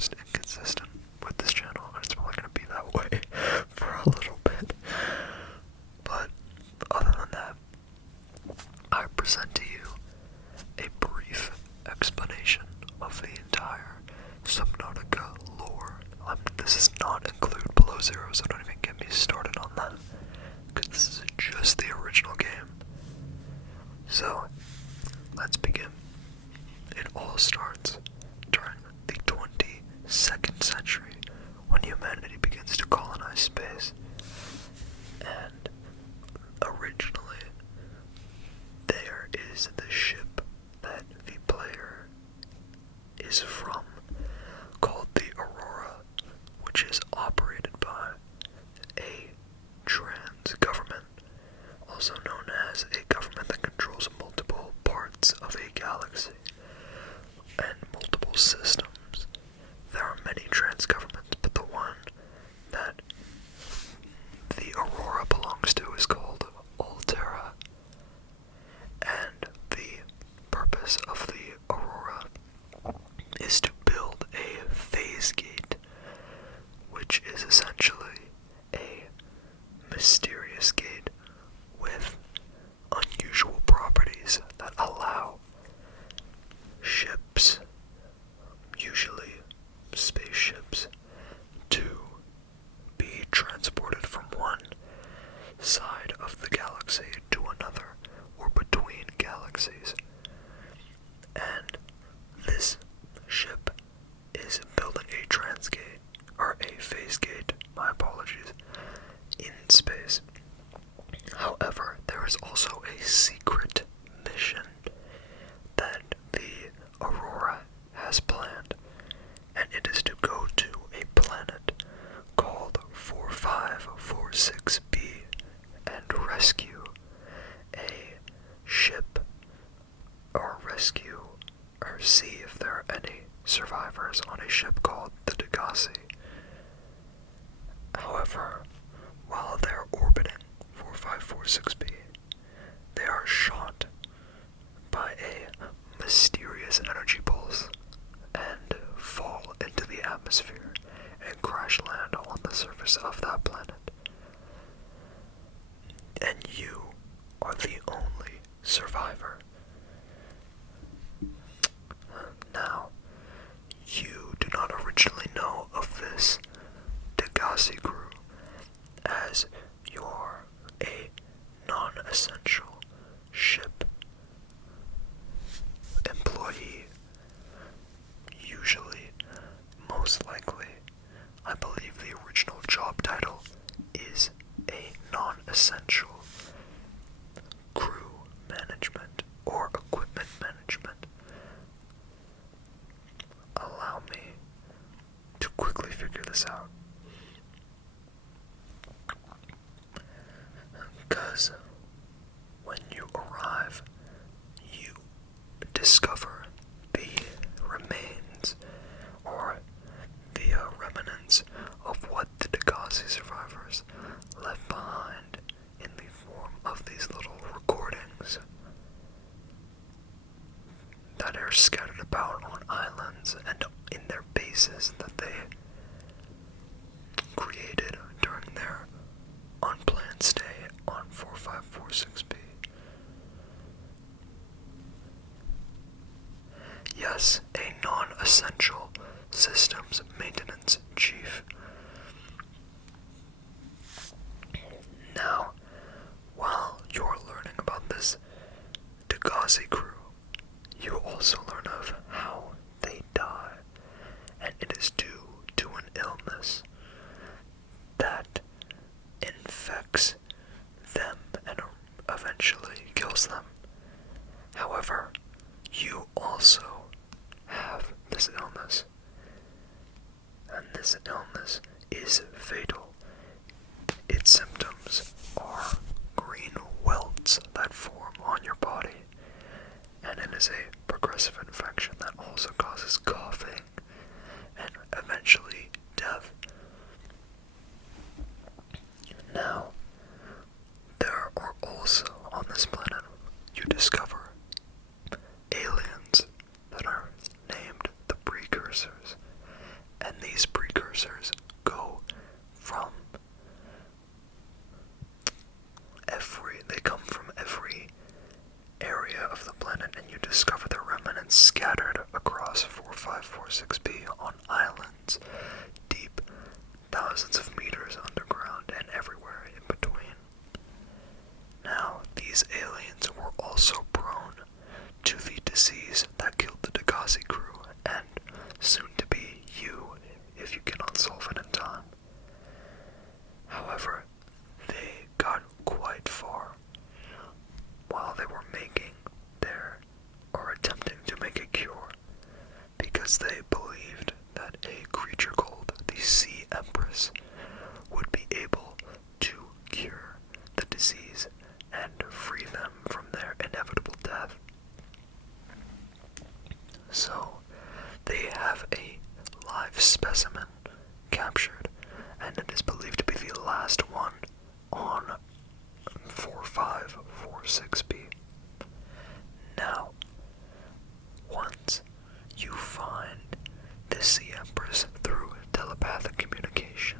most inconsistent with this channel, and it's probably going to be that way for a little bit. But other than that, I present to you a brief explanation of the entire Subnautica lore. This does not include Below Zero, so don't even get me started on that, because this is just the original game. So, let's begin. It all starts during the 22nd century, when humanity begins to colonize space. And originally, there is the ship that the player is from, called the Aurora, which is operated by a trans government, also known as a government that controls multiple parts of a galaxy and multiple systems. There are many trans governments, but the one that the Aurora belongs to is called Altera. And the purpose of the Aurora is to build a phase gate, which is essentially a mysterious gate with unusual properties that allow ships, usually spaceships, to be transported from one side of the galaxy to another, or between galaxies. And this ship is building a transgate, or a phase gate, my apologies, in space. However, there is also a secret mission that the Aurora has planned, and it is to go to a planet called 4546b and rescue a ship, or see if there are any survivors on a ship called the Degassi. However, while they're orbiting 4546b, they are shot by a mysterious energy pulse and fall into the atmosphere and crash land on the surface of that planet. And you are the only survivor. Now, you do not originally know of this Degassi crew, as you're a non-essential ship employee. Usually, most likely, I believe the original job title is a non-essential crew management or equipment management. Allow me to quickly figure this out, because when you arrive, you discover the remains, or the remnants of what the Degassi survivors left behind in the form of these little recordings that are scattered about on islands and in their bases that they created during their unplanned stay on 4546b. Yes, a non-essential systems maintenance chief. Now, while you're learning about this Degassi crew, you also learn of how they die, and it is due to an illness that infects them and eventually kills them. However, you also have this illness, and this illness is fatal. Its symptoms are green welts that form on your body, 4546b on islands deep thousands of meters underground and everywhere in between. Now, these aliens were also prone to the disease that killed the Degassi crew, and soon to be you if you cannot solve it in time. However, they got quite far. While they were attempting to make a cure, because they believed that a creature called the Sea Empress would be able to cure the disease and free them from their inevitable death. So, they have a live specimen captured, and it is believed to be the last one on 4546b. Now, once you find the Sea Empress through telepathic communication,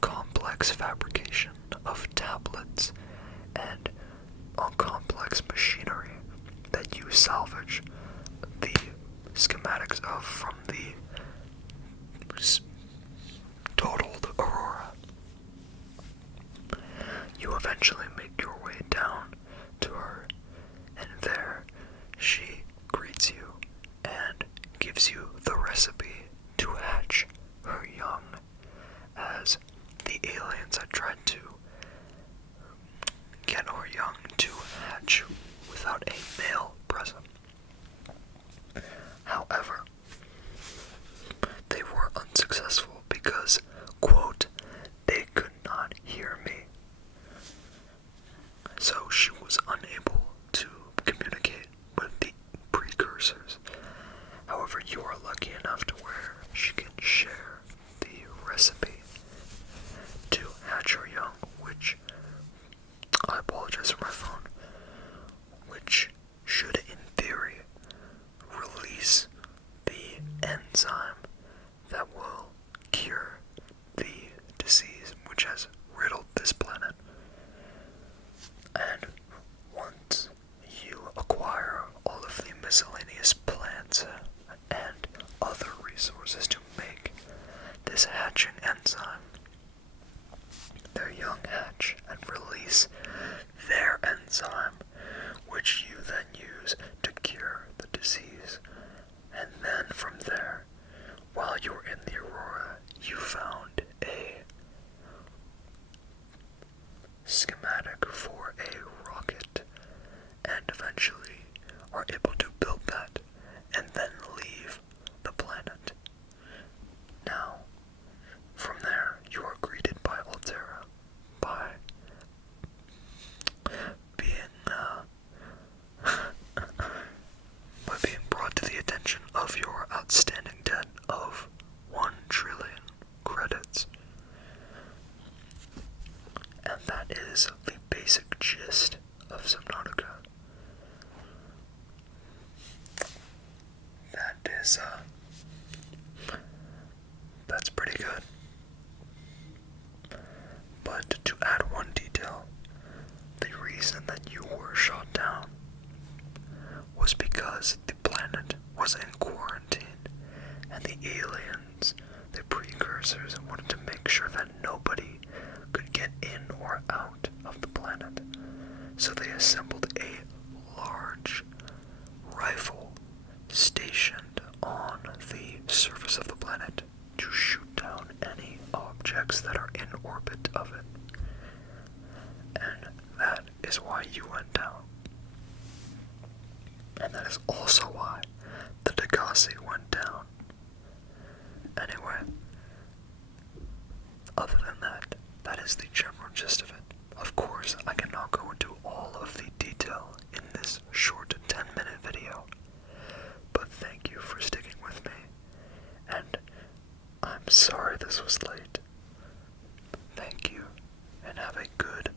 complex fabrication of tablets, and complex machinery that you salvage the schematics of from the totaled Aurora, you eventually make your way down to her, and there she greets you and gives you the recipe to hatch her young, as the aliens had tried to get her young to hatch without a male present. However, they were unsuccessful because, quote, they could not hear me. So she was unable to communicate with the precursors. However, you are lucky enough to where she can share the recipe to hatch her young, which, I apologize for my phone, which should in theory release the enzyme that will cure the disease which has riddled this planet. And once you acquire all of the miscellaneous plants and other resources to make this hatching enzyme, their young hatch and release their enzyme, which you then use to cure the disease. And then from there, while you were in the Aurora, you found a schematic for a rocket, and eventually are able to build that and then leave the planet. Now, from there, you are greeted by Altera by being brought to the attention of your outstanding debt of 1 trillion credits. And that is the basic gist of Subnautica. That's pretty good. But to add one detail, the reason that you were shot down was because the planet was in quarantine, and the aliens, the precursors, wanted to make sure that nobody could get in or out of the planet. So they assembled a large rifle stationed on the surface of the planet to shoot down any objects that are in orbit of it. And that is why you went down. And that is also why the Degassi went down. Anyway, other than that, that is the general gist of it. Of course, I cannot go into all of the detail in this short 10-minute video, but thank you for sticking with me, and I'm sorry this was late. Thank you, and have a good